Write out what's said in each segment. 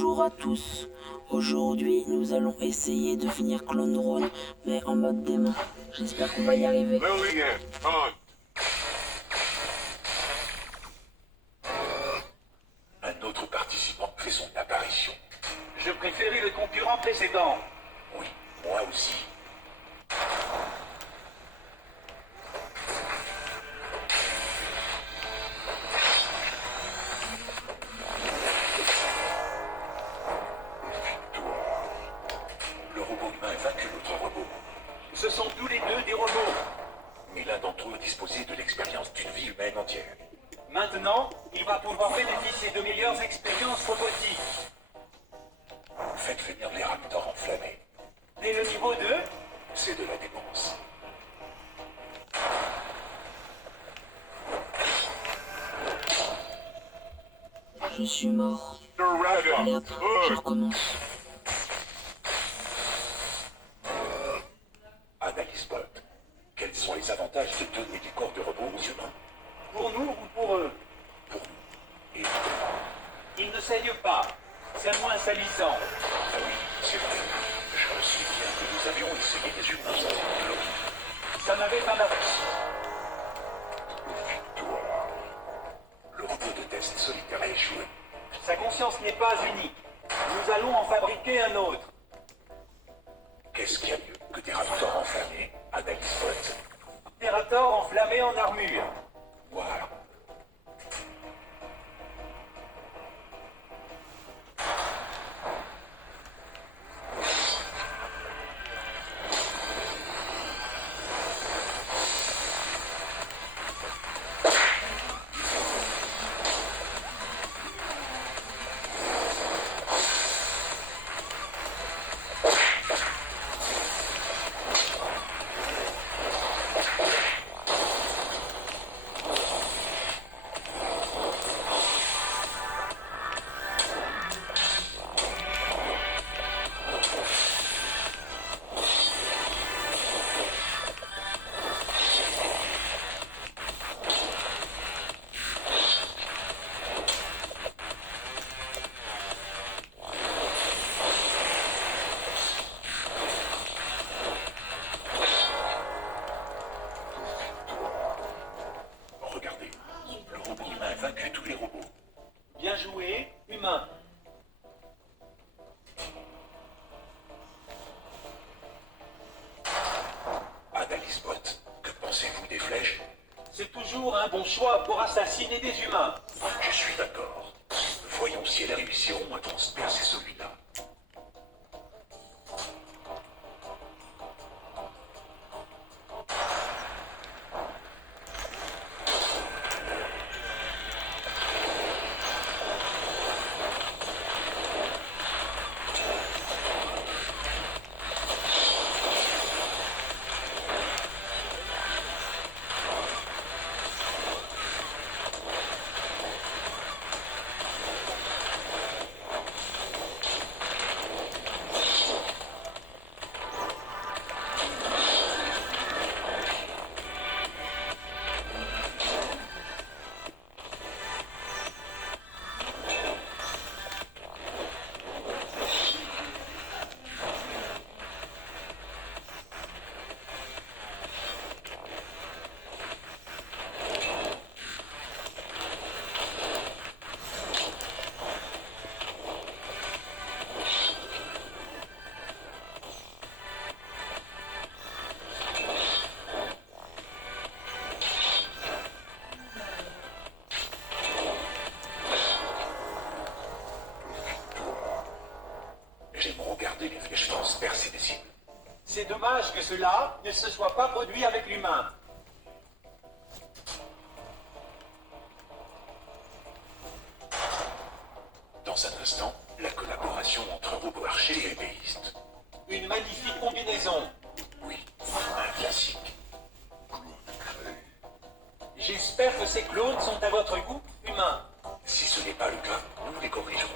Bonjour à tous. Aujourd'hui, nous allons essayer de finir Clone Drone, mais en mode démon. J'espère qu'on va y arriver. Lillian, on. Un autre participant fait son apparition. Je préférais le concurrent précédent. Oui, moi aussi. Le robot humain a vaincu l'autre robot. Ce sont tous les deux des robots. Mais l'un d'entre eux disposait de l'expérience d'une vie humaine entière. Maintenant, il va pouvoir bénéficier de meilleures expériences robotiques. Faites venir les raptors enflammés. Dès le niveau 2, C'est de la démence. Je suis mort. Dragon, Allez hop, je push. recommence. Analyse Bot. Quels sont les avantages de donner du corps de robot aux humains? pour nous ou pour eux, Pour nous. Et ils ne saignent pas. C'est moins salissant. ah oui, c'est vrai. Je me souviens que nous avions essayé des humains sans diplôme. Ça n'avait pas marché. Le robot de test solitaire a échoué. Sa conscience n'est pas unique. Nous allons en fabriquer un autre. Qu'est-ce qu'il y a mieux que des raptors enflammés? Analyse Bot. Opérateur enflammé en armure. Voilà. Regardez, le robot humain a vaincu tous les robots. Bien joué, humain. Analyse Bot. Que pensez-vous des flèches? C'est toujours un bon choix pour assassiner des humains. Je suis d'accord. Voyons si elles réussiront à transpercer celui-là. J'aime regarder les flèches transpercer des cibles. C'est dommage que cela ne se soit pas produit avec l'humain. Dans un instant, la collaboration entre robot archer et épéiste. Une magnifique combinaison. Oui, un classique. J'espère que ces clones sont à votre goût, humain. Si ce n'est pas le cas, nous les corrigerons.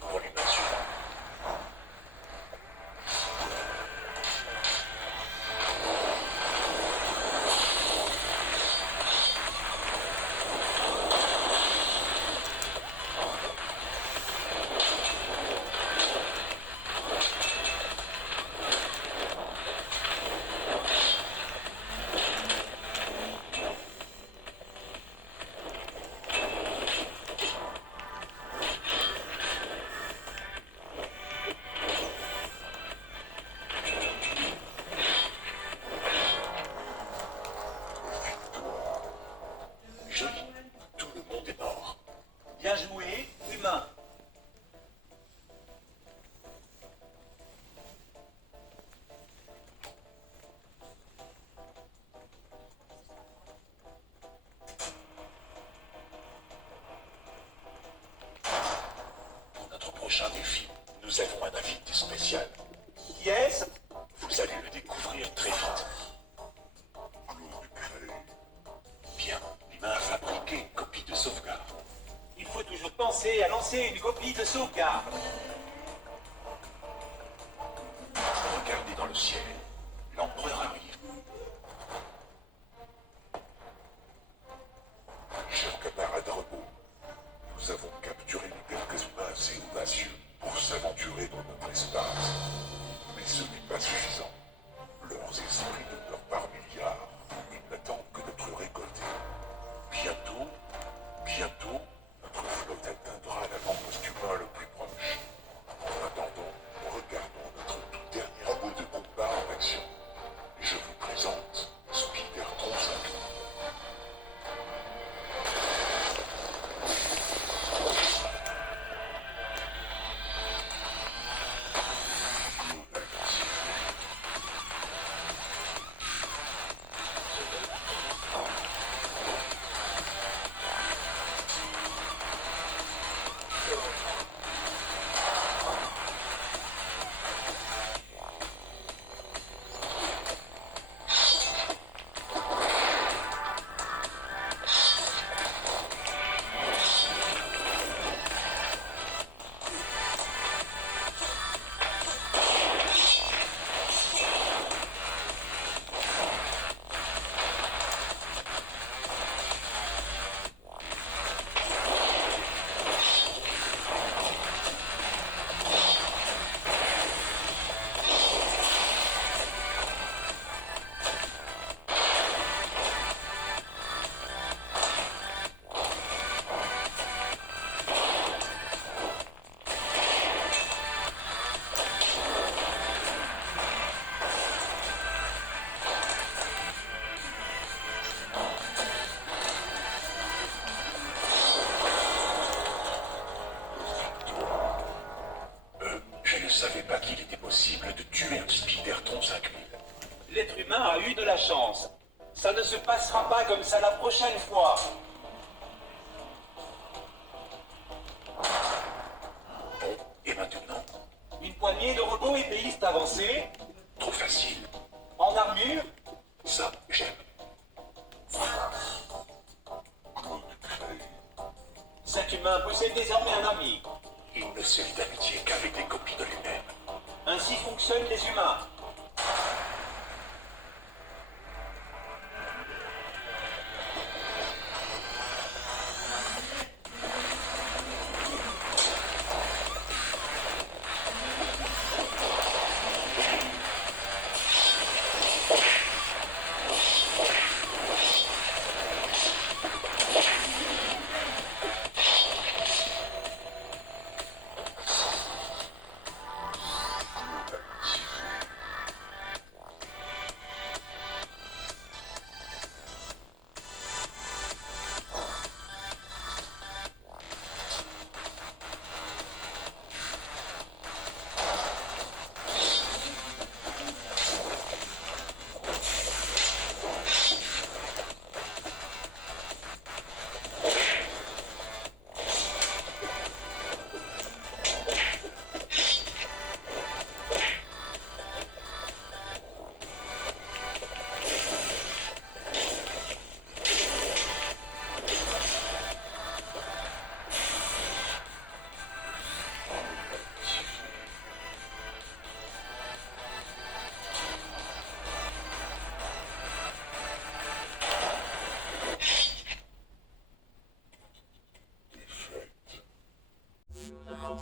Pour l'humain suivant. humains. Pour notre prochain défi, nous avons un invité spécial. Qui est-ce? Vous allez le découvrir très vite. Bien, l'humain a fabriqué une copie de sauvegarde. Il faut toujours penser à lancer une copie de sauvegarde. Regardez dans le ciel. L'empereur arrive. Chers camarades robots, nous avons capturé quelques humains assez audacieux pour s'aventurer dans notre espace. Mais ce n'est pas suffisant. Leurs esprits demeurent par milliards. Ils n'attendent que d'être récoltés. Bientôt, notre flotte atteindra l'avant-poste humain le plus proche. En attendant, regardons notre tout dernier robot de combat en action. Je vous présente Spider-Tron 5. Je ne savais pas qu'il était possible de tuer un Spider-Tron 5000. L'être humain a eu de la chance. Ça ne se passera pas comme ça la prochaine fois. Bon, et maintenant? Une poignée de robots épéistes avancés, Trop facile. en armure, Ça, j'aime. 5 humains possèdent désormais un ami. Il ne se lie d'amitié qu'avec des copies de lui-même. Ainsi fonctionnent les humains.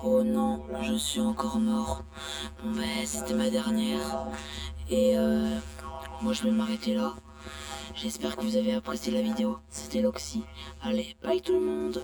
Oh non, je suis encore mort. Bon ben, c'était ma dernière. Et moi je vais m'arrêter là. J'espère que vous avez apprécié la vidéo. C'était Loxy. Allez, bye tout le monde.